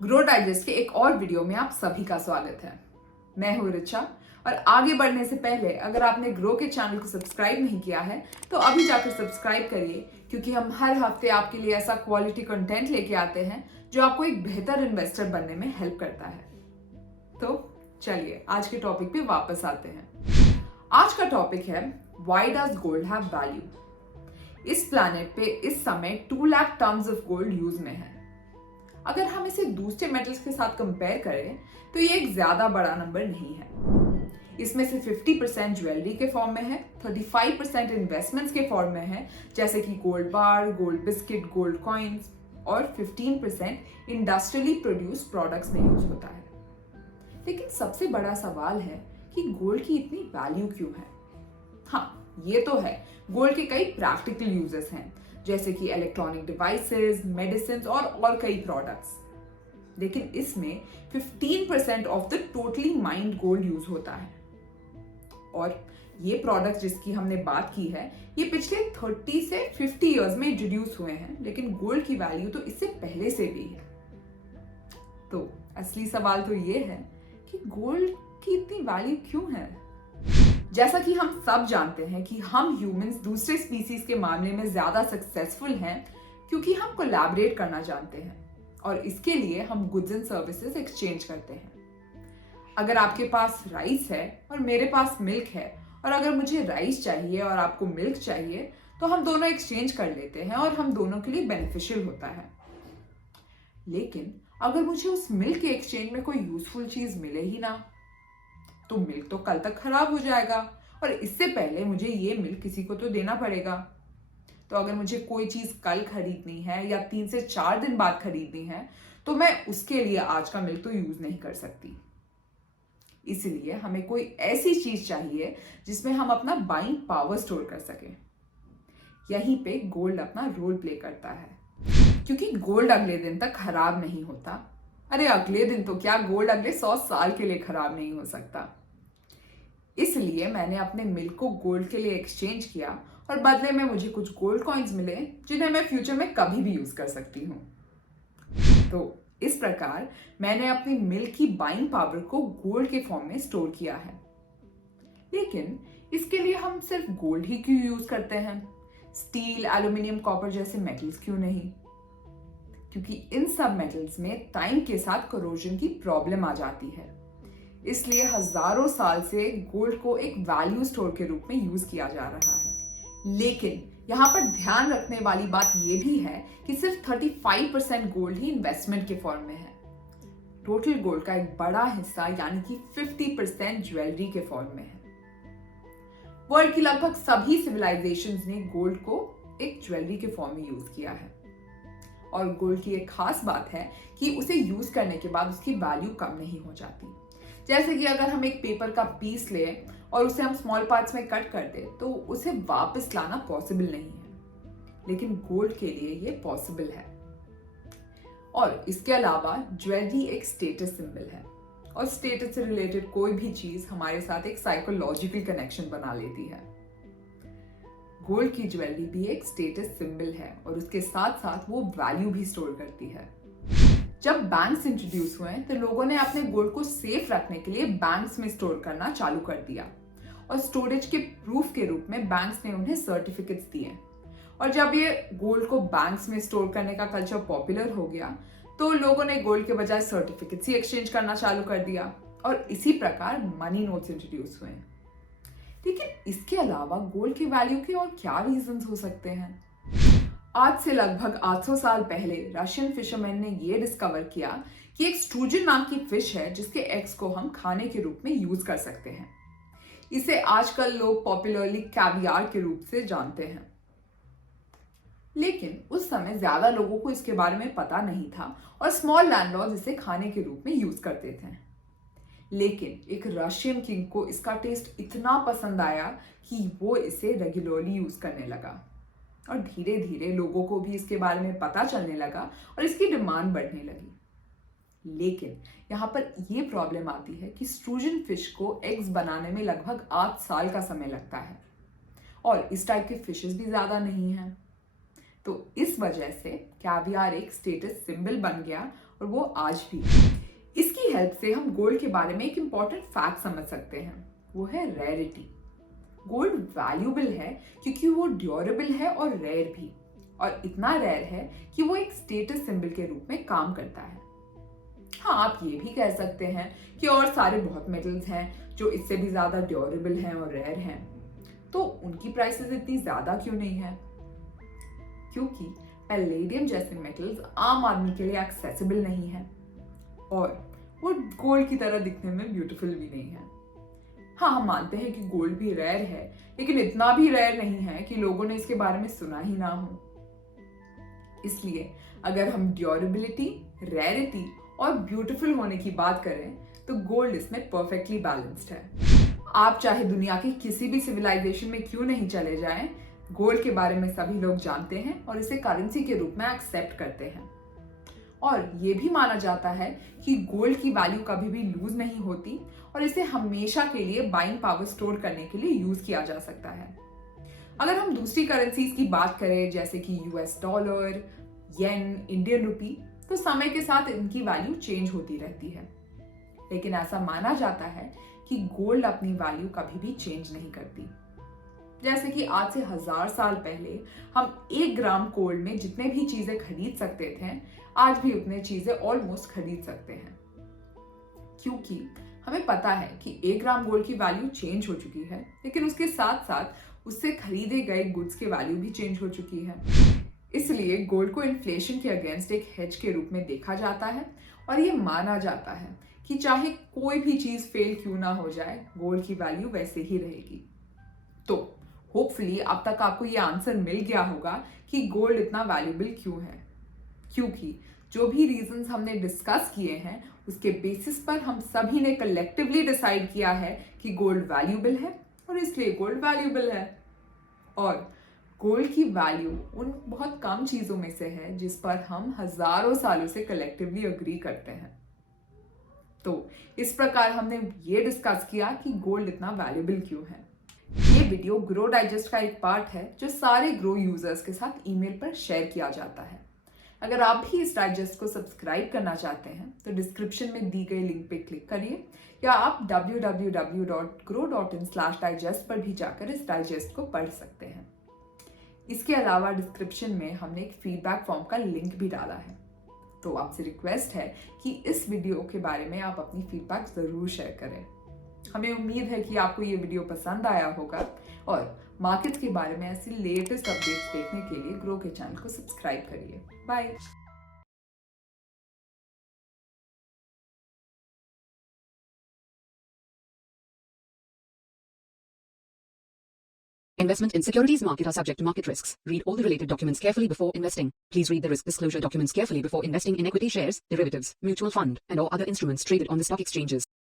Grow digest के एक और वीडियो में आप सभी का स्वागत है। मैं हूं रिचा और आगे बढ़ने से पहले अगर आपने ग्रो के चैनल को सब्सक्राइब नहीं किया है तो अभी जाकर सब्सक्राइब करिए, क्योंकि हम हर हफ्ते आपके लिए ऐसा क्वालिटी कंटेंट लेके आते हैं जो आपको एक बेहतर इन्वेस्टर बनने में हेल्प करता है। तो चलिए आज के टॉपिक पे वापस आते हैं। आज का टॉपिक है why does gold have value. इस प्लैनेट पे इस समय 2 lakh tons of gold use में है। अगर हम इसे दूसरे मेटल्स के साथ कंपेयर करें तो ये एक ज्यादा बड़ा नंबर नहीं है। इसमें से 50% ज्वेलरी के फॉर्म में है, 35% इन्वेस्टमेंट्स के फॉर्म में है जैसे कि गोल्ड बार, गोल्ड बिस्किट, गोल्ड कॉइन्स, और 15% इंडस्ट्रियली प्रोड्यूस प्रोडक्ट्स में यूज होता है। लेकिन सबसे बड़ा सवाल है कि गोल्ड की इतनी वैल्यू क्यों है। हाँ, ये तो है, गोल्ड के कई प्रैक्टिकल यूजेस हैं जैसे कि इलेक्ट्रॉनिक डिवाइसेस, मेडिसिन और कई प्रोडक्ट्स। लेकिन इसमें 15% of the totally mind gold use होता है। और ये प्रोडक्ट जिसकी हमने बात की है ये पिछले 30 से 50 इयर्स में इंट्रोड्यूस हुए हैं, लेकिन गोल्ड की वैल्यू तो इससे पहले से भी है। तो असली सवाल तो ये है कि गोल्ड की इतनी वैल्यू क्यों है। जैसा कि हम सब जानते हैं कि हम ह्यूमंस दूसरे स्पीसीज के मामले में ज्यादा सक्सेसफुल हैं क्योंकि हम कोलैबोरेट करना जानते हैं और इसके लिए हम गुड्स एंड सर्विसेज एक्सचेंज करते हैं। अगर आपके पास राइस है और मेरे पास मिल्क है, और अगर मुझे राइस चाहिए और आपको मिल्क चाहिए, तो हम दोनों एक्सचेंज कर लेते हैं और हम दोनों के लिए बेनिफिशियल होता है। लेकिन अगर मुझे उस मिल्क के एक्सचेंज में कोई यूजफुल चीज मिले ही ना, तो मिल्क तो कल तक खराब हो जाएगा और इससे पहले मुझे ये मिल्क किसी को तो देना पड़ेगा। तो अगर मुझे कोई चीज कल खरीदनी है या 3 से 4 दिन बाद खरीदनी है तो मैं उसके लिए आज का मिल्क तो यूज नहीं कर सकती। इसलिए हमें कोई ऐसी चीज चाहिए जिसमें हम अपना बाइंग पावर स्टोर कर सकें। यहीं पे गोल्ड अपना रोल प्ले करता है, क्योंकि गोल्ड अगले दिन तक खराब नहीं होता। अरे अगले दिन तो क्या, गोल्ड अगले 100 साल के लिए खराब नहीं हो सकता। इसलिए मैंने अपने मिल्क को गोल्ड के लिए एक्सचेंज किया और बदले में मुझे कुछ गोल्ड कॉइन्स मिले जिन्हें मैं फ्यूचर में कभी भी यूज कर सकती हूँ। तो इस प्रकार मैंने अपनी मिल्क की बाइंग पावर को गोल्ड के फॉर्म में स्टोर किया है। लेकिन इसके लिए हम सिर्फ गोल्ड ही क्यों यूज करते हैं? स्टील, एल्यूमिनियम, कॉपर जैसे मेटल्स क्यों नहीं? क्योंकि इन सब मेटल्स में टाइम के साथ करोजन की प्रॉब्लम आ जाती है। इसलिए हजारों साल से गोल्ड को एक वैल्यू स्टोर के रूप में यूज किया जा रहा है। लेकिन यहाँ पर ध्यान रखने वाली बात यह भी है कि सिर्फ 35% गोल्ड ही इन्वेस्टमेंट के फॉर्म में है। टोटल गोल्ड का एक बड़ा हिस्सा यानी कि 50% ज्वेलरी के फॉर्म में है। वर्ल्ड की लगभग सभी सिविलाइजेशंस ने गोल्ड को एक ज्वेलरी के फॉर्म में यूज किया है। और गोल्ड की एक खास बात है कि उसे यूज करने के बाद उसकी वैल्यू कम नहीं हो जाती। जैसे कि अगर हम एक पेपर का पीस लें और उसे हम स्मॉल पार्ट्स में कट कर दें तो उसे वापस लाना पॉसिबल नहीं है, लेकिन गोल्ड के लिए ये पॉसिबल है। और इसके अलावा ज्वेलरी एक स्टेटस सिंबल है और स्टेटस से रिलेटेड कोई भी चीज हमारे साथ एक साइकोलॉजिकल कनेक्शन बना लेती है। गोल्ड की ज्वेलरी भी एक स्टेटस सिंबल है और उसके साथ साथ वो वैल्यू भी स्टोर करती है। जब बैंक्स इंट्रोड्यूस हुए तो लोगों ने अपने गोल्ड को सेफ रखने के लिए बैंक्स में स्टोर करना चालू कर दिया और स्टोरेज के प्रूफ के रूप में बैंक्स ने उन्हें सर्टिफिकेट्स दिए। और जब ये गोल्ड को बैंक्स में स्टोर करने का कल्चर पॉपुलर हो गया तो लोगों ने गोल्ड के बजाय सर्टिफिकेट्स ही एक्सचेंज करना चालू कर दिया और इसी प्रकार मनी नोट्स इंट्रोड्यूस हुए। लेकिन इसके अलावा गोल्ड की वैल्यू के और क्या रीजंस हो सकते हैं? आज से लगभग 800 साल पहले रशियन फिशरमैन ने यह डिस्कवर किया कि एक स्ट्रूजन नाम की फिश है जिसके एग्स को हम खाने के रूप में यूज कर सकते हैं। इसे आजकल लोग पॉपुलरली कैवियार के रूप से जानते हैं। लेकिन उस समय ज्यादा लोगों को इसके बारे में पता नहीं था और स्मॉल लैंडलॉर्ड्स इसे खाने के रूप में यूज करते थे। लेकिन एक रशियन किंग को इसका टेस्ट इतना पसंद आया कि वो इसे रेगुलरली यूज करने लगा और धीरे धीरे लोगों को भी इसके बारे में पता चलने लगा और इसकी डिमांड बढ़ने लगी। लेकिन यहाँ पर यह प्रॉब्लम आती है कि स्ट्रूजन फिश को एग्स बनाने में लगभग 8 साल का समय लगता है और इस टाइप के फिशेस भी ज्यादा नहीं हैं। तो इस वजह से कैवियर एक स्टेटस सिंबल बन गया और वो आज भी। इसकी हेल्प से हम गोल्ड के बारे में एक इंपॉर्टेंट फैक्ट समझ सकते हैं, वो है रेयरिटी। गोल्ड वैल्यूबल है क्योंकि वो ड्यूरेबल है और रेयर भी, और इतना रेयर है कि वो एक स्टेटस सिंबल के रूप में काम करता है। हाँ, आप ये भी कह सकते हैं कि और सारे बहुत मेटल्स हैं जो इससे भी ज्यादा ड्यूरेबल हैं और रेयर हैं, तो उनकी प्राइसेस इतनी ज्यादा क्यों नहीं है? क्योंकि पैलेडियम जैसे मेटल्स आम आदमी के लिए एक्सेसिबल नहीं है और वो गोल्ड की तरह दिखने में ब्यूटीफुल भी नहीं है। हाँ, हम मानते हैं कि गोल्ड भी रेयर है, लेकिन इतना भी रेयर नहीं है कि लोगों ने इसके बारे में सुना ही ना हो। इसलिए अगर हम ड्यूरेबिलिटी, रेयरिटी और ब्यूटीफुल होने की बात करें तो गोल्ड इसमें परफेक्टली बैलेंस्ड है। आप चाहे दुनिया के किसी भी सिविलाइजेशन में क्यों नहीं चले जाएं, गोल्ड के बारे में सभी लोग जानते हैं और इसे करेंसी के रूप में एक्सेप्ट करते हैं। और ये भी माना जाता है कि गोल्ड की वैल्यू कभी भी लूज नहीं होती और इसे हमेशा के लिए बाइंग पावर स्टोर करने के लिए यूज किया जा सकता है। अगर हम दूसरी करेंसीज की बात करें जैसे कि यूएस डॉलर, येन, इंडियन रुपी, तो समय के साथ इनकी वैल्यू चेंज होती रहती है, लेकिन ऐसा माना जाता है कि गोल्ड अपनी वैल्यू कभी भी चेंज नहीं करती। जैसे कि आज से 1000 साल पहले हम 1 ग्राम गोल्ड में जितने भी चीजें खरीद सकते थे, आज भी उतने चीजें ऑलमोस्ट खरीद सकते हैं, क्योंकि हमें पता है कि 1 ग्राम गोल्ड की वैल्यू चेंज हो चुकी है, लेकिन उसके साथ साथ उससे खरीदे गए गुड्स की वैल्यू भी चेंज हो चुकी है। इसलिए गोल्ड को इन्फ्लेशन के अगेंस्ट एक हेज के रूप में देखा जाता है और ये माना जाता है कि चाहे कोई भी चीज फेल क्यों ना हो जाए, गोल्ड की वैल्यू वैसे ही रहेगी। तो होपफुली अब तक आपको ये आंसर मिल गया होगा कि गोल्ड इतना वैल्यूबल क्यों है, क्योंकि जो भी रीजंस हमने डिस्कस किए हैं उसके बेसिस पर हम सभी ने कलेक्टिवली डिसाइड किया है कि गोल्ड वैल्यूबल है और इसलिए गोल्ड वैल्यूबल है। और गोल्ड की वैल्यू उन बहुत कम चीजों में से है जिस पर हम हजारों सालों से कलेक्टिवली अग्री करते हैं। तो इस प्रकार हमने ये डिस्कस किया कि गोल्ड इतना वैल्यूबल क्यों है। ये वीडियो ग्रो डाइजेस्ट का एक पार्ट है जो सारे ग्रो यूजर्स के साथ ईमेल पर शेयर किया जाता है। अगर आप भी इस डाइजेस्ट को सब्सक्राइब करना चाहते हैं तो डिस्क्रिप्शन में दी गई लिंक पे क्लिक करिए, या आप www.grow.in/digest पर भी जाकर इस डाइजेस्ट को पढ़ सकते हैं। इसके अलावा डिस्क्रिप्शन में हमने एक फीडबैक फॉर्म का लिंक भी डाला है, तो आपसे रिक्वेस्ट है कि इस वीडियो के बारे में आप अपनी फीडबैक जरूर शेयर करें। हमें उम्मीद है कि आपको ये वीडियो पसंद आया होगा और मार्केट्स के बारे में ऐसी लेटेस्ट अपडेट्स देखने के लिए ग्रो के चैनल को सब्सक्राइब करिए। Bye. Investment in securities market are subject to market risks. Read all the related documents carefully before investing. Please read the risk disclosure documents carefully before investing in equity shares, derivatives, mutual fund, and or other instruments traded on the stock exchanges.